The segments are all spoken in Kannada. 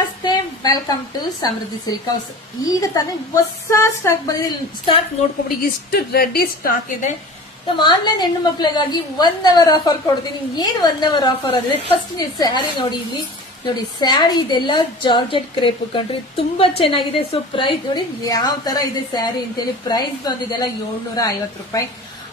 ನಮಸ್ತೆ, welcome to Samruddhi silk house. ಈಗ ತಾನೇ ಹೊಸ ಸ್ಟಾಕ್ ಬಂದಿದೆ. ಸ್ಟಾಕ್ ನೋಡ್ಕೊಬಿಡಿ, ಇಷ್ಟು ರೆಡಿ ಸ್ಟಾಕ್ ಇದೆ. ನಮ್ಮ ಆನ್ಲೈನ್ ಹೆಣ್ಣು ಮಕ್ಕಳಿಗಾಗಿ 1 ಅವರ್ ಆಫರ್ ಕೊಡ್ತೀನಿ. ಏನ್ 1 ಅವರ್ ಆಫರ್ ಅಂದ್ರೆ, ಫಸ್ಟ್ ನೀವು ಸ್ಯಾರಿ ನೋಡಿ. ಇಲ್ಲಿ ನೋಡಿ, ಸ್ಯಾರಿ ಇದೆಲ್ಲ ಜಾರ್ಜೆಟ್ ಕ್ರೇಪ್ ಕಂಡ್ರಿ, ತುಂಬಾ ಚೆನ್ನಾಗಿದೆ. ಸೊ ಪ್ರೈಸ್ ನೋಡಿ ಯಾವ ತರ ಇದೆ ಸ್ಯಾರಿ ಅಂತೇಳಿ. ಪ್ರೈಸ್ ಬಂದಿದೆಲ್ಲ 750 ರೂಪಾಯಿ.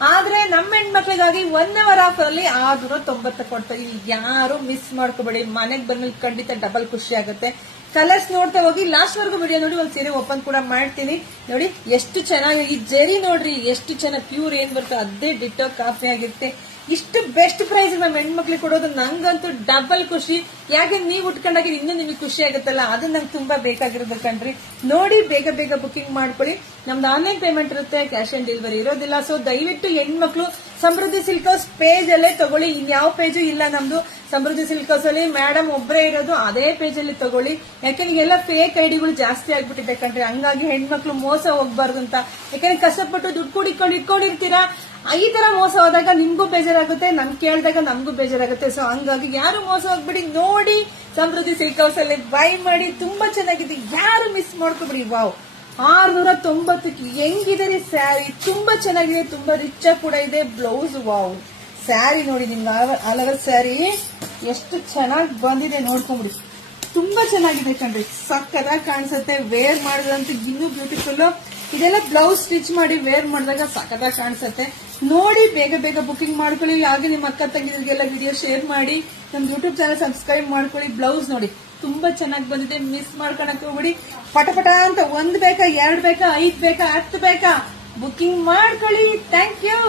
ಆದ್ರೆ ನಮ್ಮ ಹೆಣ್ಮಕ್ಳಿಗಾಗಿ 1 ಅವರ್ ಆಫರ್ ಅಲ್ಲಿ 690 ಕೊಡ್ತಾ ಇದೀವಿ. ಯಾರು ಮಿಸ್ ಮಾಡ್ಕೋಬೇಡಿ. ಮನೆಗ್ ಬಂದ್ಮೇಲೆ ಖಂಡಿತ ಡಬಲ್ ಖುಷಿ ಆಗುತ್ತೆ. ಕಲರ್ಸ್ ನೋಡ್ತಾ ಹೋಗಿ, ಲಾಸ್ಟ್ ವರ್ಗು ವಿಡಿಯೋ ನೋಡಿ. ಒಂದ್ ಸೀರೆ ಓಪನ್ ಕೂಡ ಮಾಡ್ತೀನಿ. ನೋಡಿ ಎಷ್ಟು ಚೆನ್ನಾಗಿ ಈ ಜೆರಿ ನೋಡ್ರಿ, ಎಷ್ಟು ಚೆನ್ನಾಗಿ ಪ್ಯೂರ್ ಏನ್ ಬರುತ್ತೆ ಅದೇ ಡಿಟೋ ಕಾಫಿ ಆಗಿರುತ್ತೆ. ಇಷ್ಟು ಬೆಸ್ಟ್ ಪ್ರೈಸ್ ನಮ್ಮ ಹೆಣ್ಮಕ್ಳಿಗೆ ಕೊಡೋದು ನಂಗಂತೂ ಡಬಲ್ ಖುಷಿ. ಯಾಕೆ ನೀವು ಉಟ್ಕೊಂಡಾಗ ಇನ್ನೂ ನಿಮಗೆ ಖುಷಿ ಆಗುತ್ತಲ್ಲ, ಅದು ನಂಗೆ ತುಂಬಾ ಬೇಕಾಗಿರೋದು ಕಣ್ರಿ. ನೋಡಿ, ಬೇಗ ಬೇಗ ಬುಕಿಂಗ್ ಮಾಡ್ಕೊಳ್ಳಿ. ನಮ್ದು ಆನ್ಲೈನ್ ಪೇಮೆಂಟ್ ಇರುತ್ತೆ, ಕ್ಯಾಶ್ ಆನ್ ಡೆಲಿವರಿ ಇರೋದಿಲ್ಲ. ಸೊ ದಯವಿಟ್ಟು ಹೆಣ್ಮಕ್ಳು ಸಮೃದ್ಧಿ ಸಿಲ್ಕ್ ಹೌಸ್ ಪೇಜ್ ಅಲ್ಲೇ ತಗೊಳ್ಳಿ. ಇನ್ಯಾವ ಪೇಜು ಇಲ್ಲ ನಮ್ದು. ಸಮೃದ್ಧಿ ಸಿಲ್ಕ್ ಹೌಸ್ ಅಲ್ಲಿ ಮೇಡಮ್ ಒಬ್ಬರೇ ಇರೋದು, ಅದೇ ಪೇಜ್ ಅಲ್ಲಿ ತಗೊಳ್ಳಿ. ಯಾಕಂದ್ರೆ ಎಲ್ಲ ಫೇಕ್ ಐಡಿಗಳು ಜಾಸ್ತಿ ಆಗ್ಬಿಟ್ಟಿದೆ ಕಣ್ರಿ. ಹಂಗಾಗಿ ಹೆಣ್ಮಕ್ಳು ಮೋಸ ಹೋಗ್ಬಾರ್ದು ಅಂತ. ಯಾಕಂದ್ರೆ ಕಷ್ಟಪಟ್ಟು ದುಡ್ಡು ಇಟ್ಕೊಂಡಿರ್ತೀರಾ. ಈ ತರ ಮೋಸ ಹೋದಾಗ ನಿಮ್ಗೂ ಬೇಜಾರಾಗುತ್ತೆ, ನಮ್ ಕೇಳಿದಾಗ ನಮ್ಗೂ ಬೇಜಾರಾಗುತ್ತೆ. ಸೊ ಹಂಗಾಗಿ ಯಾರು ಮೋಸ ಹೋಗ್ಬಿಡಿ. ನೋಡಿ, ಸಮೃದ್ಧಿ ಸಿಲ್ಕ್ ಹೌಸ್ ಅಲ್ಲಿ ಬೈ ಮಾಡಿ. ತುಂಬಾ ಚೆನ್ನಾಗಿದೆ, ಯಾರು ಮಿಸ್ ಮಾಡ್ಕೊಬಿಡಿ. ವಾವ್, 690ಕ್ಕೆ ಹೆಂಗಿದೆ ಸ್ಯಾರಿ. ತುಂಬಾ ಚೆನ್ನಾಗಿದೆ, ತುಂಬಾ ರಿಚ್ ಕೂಡ ಇದೆ. ಬ್ಲೌಸ್ ವಾವ್, ಸ್ಯಾರಿ ನೋಡಿ, ನಿಮ್ಗೆ ಆಲ್ ಓವರ್ ಸ್ಯಾರಿ ಎಷ್ಟು ಚೆನ್ನಾಗಿ ಬಂದಿದೆ ನೋಡ್ಕೊಂಬಿಡಿ. ತುಂಬಾ ಚೆನ್ನಾಗಿದೆ ಕಣ್ರಿ, ಸಕ್ಕತ್ತಾಗಿ ಕಾಣಿಸುತ್ತೆ. ವೇರ್ ಮಾಡಿದ್ರಂತೂ ಇನ್ನೂ ಬ್ಯೂಟಿಫುಲ್. ಇದೆಲ್ಲ ಬ್ಲೌಸ್ ಸ್ಟಿಚ್ ಮಾಡಿ ವೇರ್ ಮಾಡಿದಾಗ ಸಕ್ಕತ್ತಾಗಿ ಕಾಣಿಸುತ್ತೆ. ನೋಡಿ, ಬೇಗ ಬೇಗ ಬುಕಿಂಗ್ ಮಾಡ್ಕೊಳ್ಳಿ. ಹಾಗೆ ನಿಮ್ಮ ಅಕ್ಕ ತಂಗಿದರಿಗೆಲ್ಲ ವಿಡಿಯೋ ಶೇರ್ ಮಾಡಿ. ನಮ್ ಯೂಟ್ಯೂಬ್ ಚಾನಲ್ ಸಬ್ಸ್ಕ್ರೈಬ್ ಮಾಡ್ಕೊಳ್ಳಿ. ಬ್ಲೌಸ್ ನೋಡಿ ತುಂಬಾ ಚೆನ್ನಾಗಿ ಬಂದಿದೆ, ಮಿಸ್ ಮಾಡ್ಕೊಳಕ್ ಹೋಗ್ಬಿಡಿ. ಪಟಪಟ ಅಂತ 1 ಬೇಕಾ, 2 ಬೇಕಾ, 5 ಬೇಕಾ, 10 ಬೇಕಾ, ಬುಕಿಂಗ್ ಮಾಡ್ಕೊಳ್ಳಿ. Thank you.